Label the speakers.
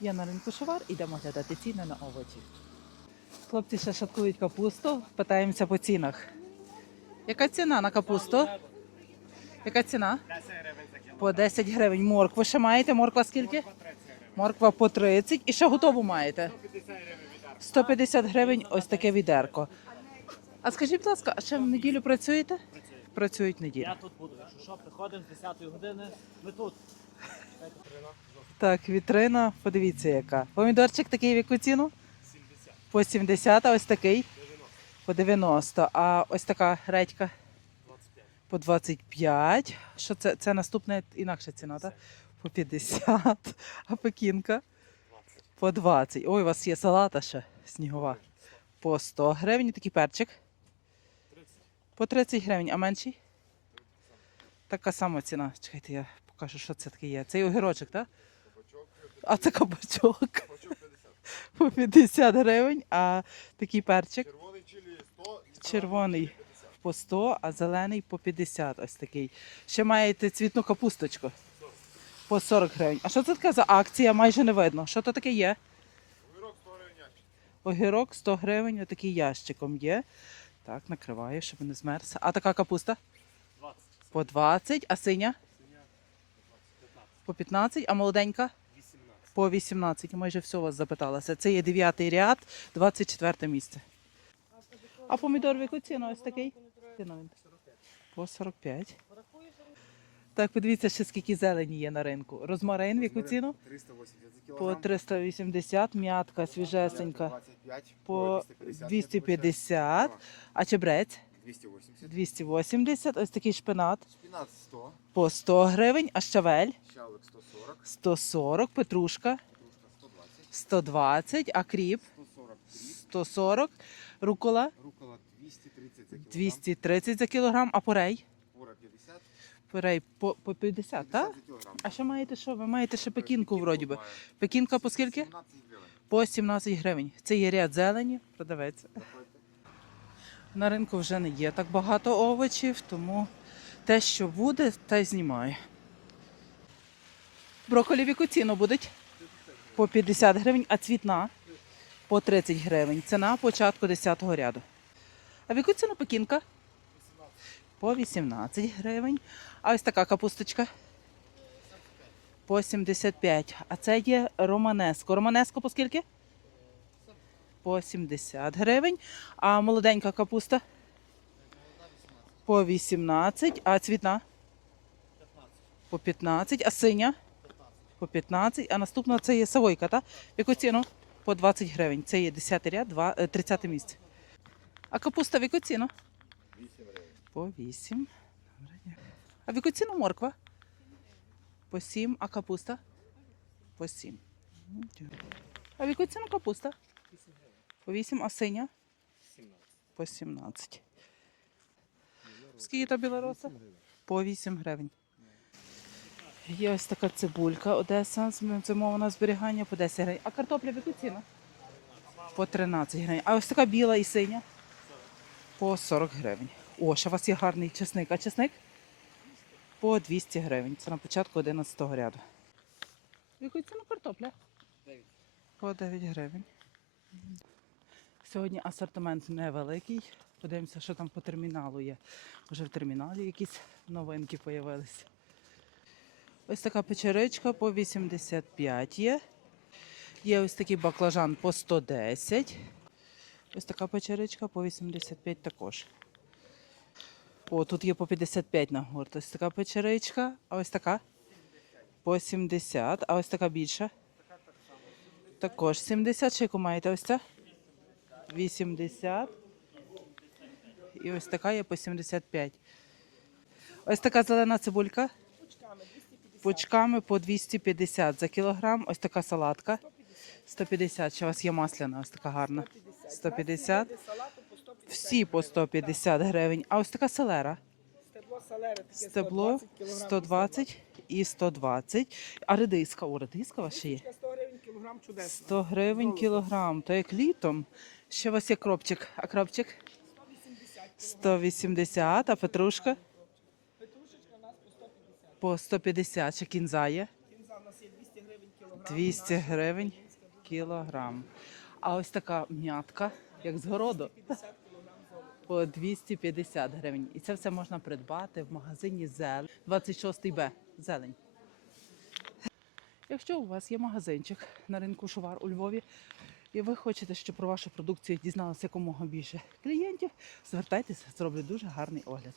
Speaker 1: Я на ринку Шовар, ідемо глядати ціни на овочі. Хлопці ще шаткують капусту, питаємося по цінах. Яка ціна на капусту? Яка ціна? По 10 гривень. Моркву ще маєте? Морква скільки? Морква по 30. І що готову маєте? 150 гривень ось таке відерко. А скажіть, будь ласка, а ще в неділю працюєте? Працюють неділю.
Speaker 2: Я тут буду. Якщо що, приходимо з 10 години, ми тут.
Speaker 1: Так, вітрина, подивіться яка. Помідорчик такий в яку ціну? 70. По 70, а ось такий? 90. По 90. А ось така редька? 25. По 25. Що це? Це наступна інакша ціна, так? По 50. А пекінка? 20. По 20. Ой, у вас є салата ще снігова. По 100 гривень. Такий перчик? 30. По 30 гривень, а менший? Така сама ціна. Чекайте, я покажу, що це таке є. Це і огірочок, так? А це кабачок. По 50 гривень, а такий перчик
Speaker 3: Червоний чилі 100
Speaker 1: червоний по 100, а зелений по 50. Ось такий. Ще маєте цвітну капусточку по 40 гривень. А що це таке за акція? Майже не видно. Що то таке є?
Speaker 3: Огірок 100 гривень ящик.
Speaker 1: Огірок 100 гривень, отакий ящиком є. Так, накриваю, щоб не змерз. А така капуста?
Speaker 2: 20.
Speaker 1: По 20, а синя? По 15, а молоденька?
Speaker 2: 18.
Speaker 1: По 18. Майже все вас запиталася. Це є 9 ряд, 24 місце. А помідор в яку ціну ось такий? По 45. Так, подивіться, ще скільки зелені є на ринку. Розмарин в яку ціну?
Speaker 3: 380 за
Speaker 1: По 380, м'ятка свіжесенька
Speaker 3: 25,
Speaker 1: по
Speaker 3: 250,
Speaker 1: 250, а чебрець
Speaker 3: 280.
Speaker 1: 280, ось такий шпинат
Speaker 3: Шпінат 100,
Speaker 1: по 100 гривень, а щавель
Speaker 3: щавлик 140,
Speaker 1: 140, петрушка
Speaker 3: петрушка 120,
Speaker 1: 120, а кріп
Speaker 3: 140 кріп,
Speaker 1: 140, рукола
Speaker 3: рукола 230 за кілограм,
Speaker 1: 230 за кілограм, а порей?
Speaker 3: пора 50,
Speaker 1: Порей по, по 50,
Speaker 3: 50
Speaker 1: так?
Speaker 3: за кілограм.
Speaker 1: А що маєте що? Ви маєте ще пекінку вроді би. Пекінка по скільки?
Speaker 3: 17 гривень.
Speaker 1: По 17 гривень. Це є ряд зелені, продавець.
Speaker 3: Заходьте.
Speaker 1: На ринку вже не є так багато овочів, тому те, що буде, те й знімаю. Брокколі в ціну будуть? По 50 гривень, а цвітна по 30 гривень. Ціна початку 10-го ряду. А в яку ціну пекінка? По 18 гривень. А ось така капусточка? По 75. А це є романеско. Романеско по скільки? По 70 гривень. А молоденька капуста? По 18. А цвітна? По 15. А синя? По 15. А наступна це є савойка, так? Яку ціну? По 20 гривень. Це є 10 ряд, 2, е, 30 місце. А капуста в яку ціну?
Speaker 3: 8 гривень.
Speaker 1: По 8. А в яку ціну морква? По 7. А капуста? По 7. А в яку ціну капуста? По 8, а синя?
Speaker 2: 17.
Speaker 1: По 17. Скільки білороса? По 8 гривень. Є ось така цибулька Одеса, зимована зберігання по 10 гривень. А картопля в яку ціну? По 13 гривень. А ось така біла і синя? По 40 гривень. О, ще у вас є гарний чесник. А чесник? По 200 гривень. Це на початку 11-го ряду. В яку ціну картопля?
Speaker 2: 9.
Speaker 1: По 9 гривень. Сьогодні асортимент невеликий. Подивимося, що там по терміналу є. Вже в терміналі якісь новинки з'явилися. Ось така печеричка по 85 є. Є ось такий баклажан по 110. Ось така печеричка по 85 також. О, тут є по 55 на гурт. Ось така печеричка, а ось така по 70, а ось така більша. Також 70. Ще яку маєте ось ця? 80. І ось така є по 75. Ось така зелена цибулька. Пучками по 250 за кілограм. Ось така салатка. 150. Ще у вас є масляна, ось така гарна. 150. Всі по 150 гривень. А ось така
Speaker 4: таке
Speaker 1: Стебло 120 і 120. А редиска, о, редиска ваша є.
Speaker 4: 100 гривень кілограм чудесно.
Speaker 1: 100 гривень кілограм, то як літом. Ще у вас є кропчик. А кропчик? 180, а петрушка?
Speaker 4: Петрушечка у нас по 150.
Speaker 1: По 150, ще кінза є.
Speaker 4: Кінза у нас є 200 гривень кілограм.
Speaker 1: 200 гривень кілограм. А ось така м'ятка, як з городу, по 250 гривень. І це все можна придбати в магазині Зелень. 26 Б. Зелень. Якщо у вас є магазинчик на ринку Шувар у Львові, і ви хочете, щоб про вашу продукцію дізналося якомога більше клієнтів, звертайтеся, зроблю дуже гарний огляд.